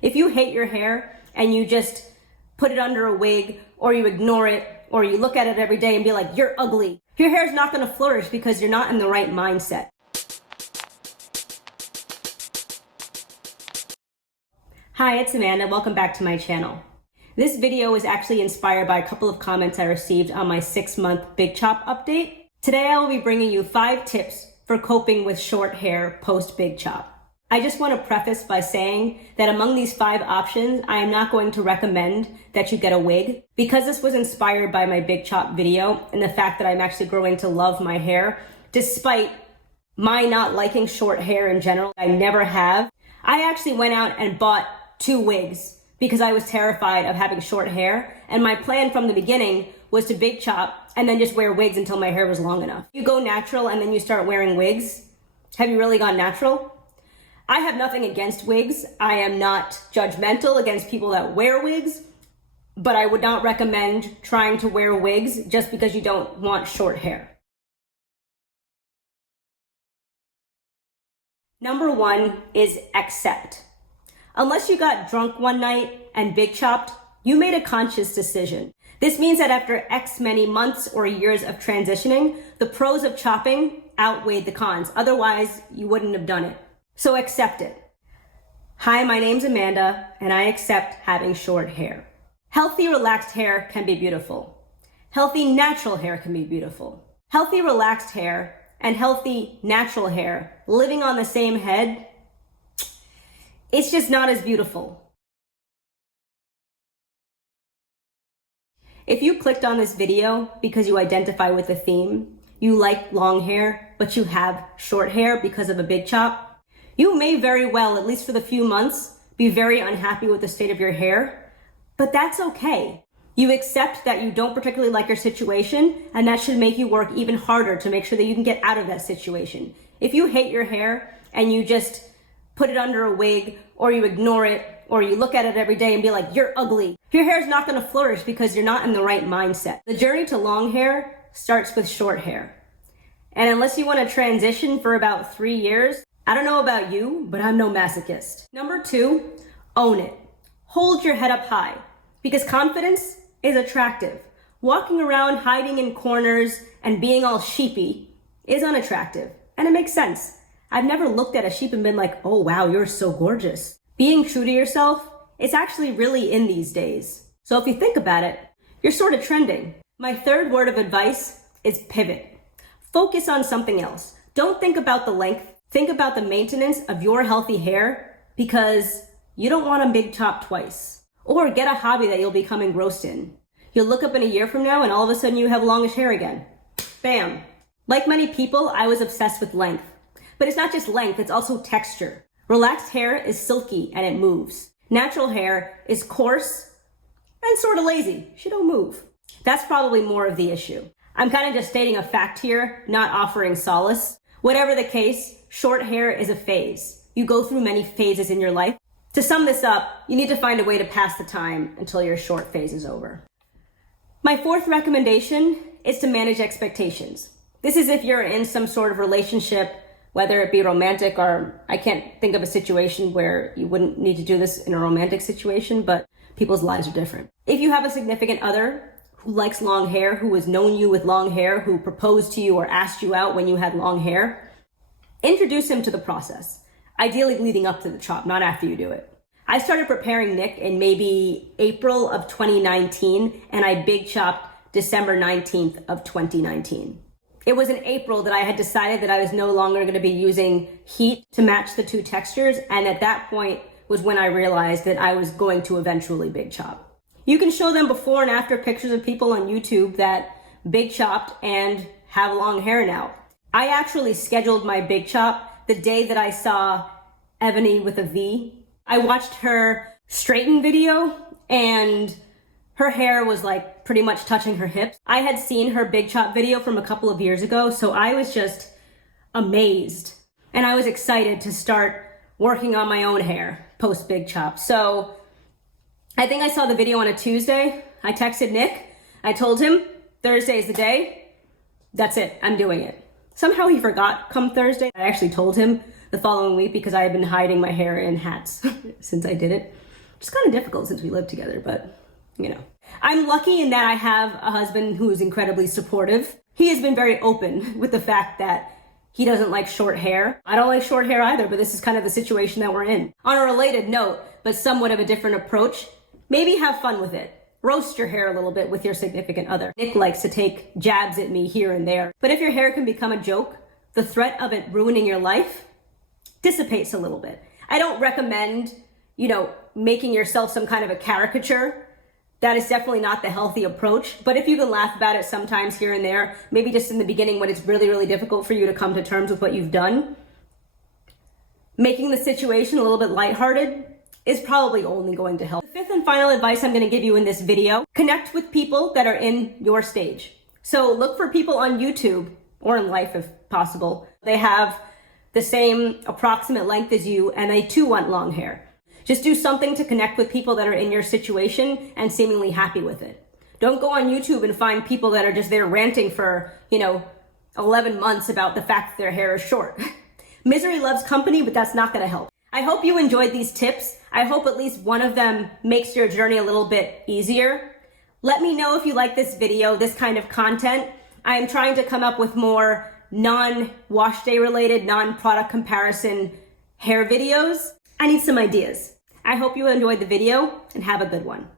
If you hate your hair and you just put it under a wig, or you ignore it, or you look at it every day and be like, you're ugly, your hair is not going to flourish because you're not in the right mindset. Hi, it's Amanda. Welcome back to my channel. This video was actually inspired by a couple of comments I received on my 6-month Big Chop update. Today I will be bringing you 5 tips for coping with short hair post Big Chop. I just want to preface by saying that among these 5 options, I am not going to recommend that you get a wig. Because this was inspired by my Big Chop video and the fact that I'm actually growing to love my hair, despite my not liking short hair in general, I never have. I actually went out and bought 2 wigs because I was terrified of having short hair. And my plan from the beginning was to Big Chop and then just wear wigs until my hair was long enough. You go natural and then you start wearing wigs. Have you really gone natural? I have nothing against wigs. I am not judgmental against people that wear wigs, but I would not recommend trying to wear wigs just because you don't want short hair. Number 1 is accept. Unless you got drunk one night and Big Chopped, you made a conscious decision. This means that after X many months or years of transitioning, the pros of chopping outweighed the cons. Otherwise, you wouldn't have done it. So accept it. Hi, my name's Amanda, and I accept having short hair. Healthy, relaxed hair can be beautiful. Healthy, natural hair can be beautiful. Healthy, relaxed hair and healthy, natural hair living on the same head, it's just not as beautiful. If you clicked on this video because you identify with the theme, you like long hair, but you have short hair because of a Big Chop, you may very well, at least for the few months, be very unhappy with the state of your hair, but that's okay. You accept that you don't particularly like your situation, and that should make you work even harder to make sure that you can get out of that situation. If you hate your hair and you just put it under a wig, or you ignore it, or you look at it every day and be like, you're ugly, your hair is not going to flourish because you're not in the right mindset. The journey to long hair starts with short hair. And unless you want to transition for about 3 years, I don't know about you, but I'm no masochist. Number 2, own it. Hold your head up high, because confidence is attractive. Walking around hiding in corners and being all sheepy is unattractive, and it makes sense. I've never looked at a sheep and been like, oh wow, you're so gorgeous. Being true to yourself, it's actually really in these days. So if you think about it, you're sort of trending. My 3rd word of advice is pivot. Focus on something else. Don't think about the length. Think about the maintenance of your healthy hair, because you don't want a Big Chop twice. Or get a hobby that you'll become engrossed in. You'll look up in a year from now and all of a sudden you have longish hair again. Bam. Like many people, I was obsessed with length. But it's not just length, it's also texture. Relaxed hair is silky and it moves. Natural hair is coarse and sort of lazy. She don't move. That's probably more of the issue. I'm kind of just stating a fact here, not offering solace. Whatever the case, short hair is a phase. You go through many phases in your life. To sum this up, you need to find a way to pass the time until your short phase is over. My 4th recommendation is to manage expectations. This is if you're in some sort of relationship, whether it be romantic, or I can't think of a situation where you wouldn't need to do this in a romantic situation, but people's lives are different. If you have a significant other who likes long hair, who has known you with long hair, who proposed to you or asked you out when you had long hair, introduce him to the process, ideally leading up to the chop, not after you do it. I started preparing Nick in maybe April of 2019, and I Big Chopped December 19th of 2019. It was in April that I had decided that I was no longer going to be using heat to match the 2 textures, and at that point was when I realized that I was going to eventually Big Chop. You can show them before and after pictures of people on YouTube that Big Chopped and have long hair now. I actually scheduled my Big Chop the day that I saw Ebony with a V. I watched her straighten video and her hair was like pretty much touching her hips. I had seen her Big Chop video from a couple of years ago, so I was just amazed. And I was excited to start working on my own hair post Big Chop. So I think I saw the video on a Tuesday. I texted Nick. I told him Thursday is the day. That's it. I'm doing it. Somehow he forgot come Thursday. I actually told him the following week because I had been hiding my hair in hats since I did it. It's kind of difficult since we live together, but you know. I'm lucky in that I have a husband who is incredibly supportive. He has been very open with the fact that he doesn't like short hair. I don't like short hair either, but this is kind of the situation that we're in. On a related note, but somewhat of a different approach, maybe have fun with it. Roast your hair a little bit with your significant other. Nick likes to take jabs at me here and there. But if your hair can become a joke, the threat of it ruining your life dissipates a little bit. I don't recommend, making yourself some kind of a caricature. That is definitely not the healthy approach. But if you can laugh about it sometimes here and there, maybe just in the beginning when it's really, really difficult for you to come to terms with what you've done, making the situation a little bit lighthearted is probably only going to help. The fifth and final advice I'm going to give you in this video, connect with people that are in your stage. So look for people on YouTube or in life if possible. They have the same approximate length as you and they too want long hair. Just do something to connect with people that are in your situation and seemingly happy with it. Don't go on YouTube and find people that are just there ranting for, 11 months about the fact that their hair is short. Misery loves company, but that's not going to help. I hope you enjoyed these tips. I hope at least one of them makes your journey a little bit easier. Let me know if you like this video, this kind of content. I am trying to come up with more non-wash day related, non-product comparison hair videos. I need some ideas. I hope you enjoyed the video and have a good one.